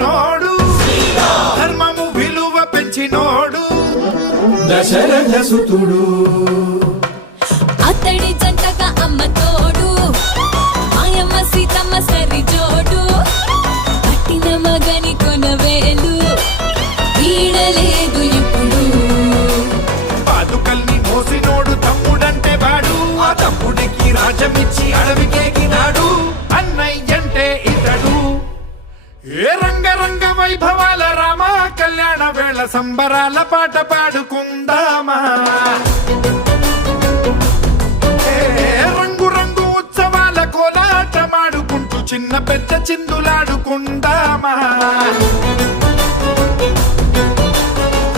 తెచ్చినోడు ధర్మము విలువ పెంచినోడు దశరథ సుతుడు అతడి జంటగా అమ్మ తోడు మాయమ్మ సీతమ్మ సరి జోడు పట్టిన మగని కొనవేలు వీడలేదు ఇప్పుడు పాదుకల్ని మోసినోడు తమ్ముడంటే వాడు ఆ తమ్ముడికి రాజమిచ్చి అడవికేకినాడు అన్నయ్యంటే ఇతడు ఏ రంగరంగ వైభవాల రామ కళ్యాణ వేళ సంబరాల పాట పాడుకుందామా రంగు రంగు ఉత్సవాల కోలాటమాడుకుంటూ చిన్న పెద్ద చిందులాడుకుందామా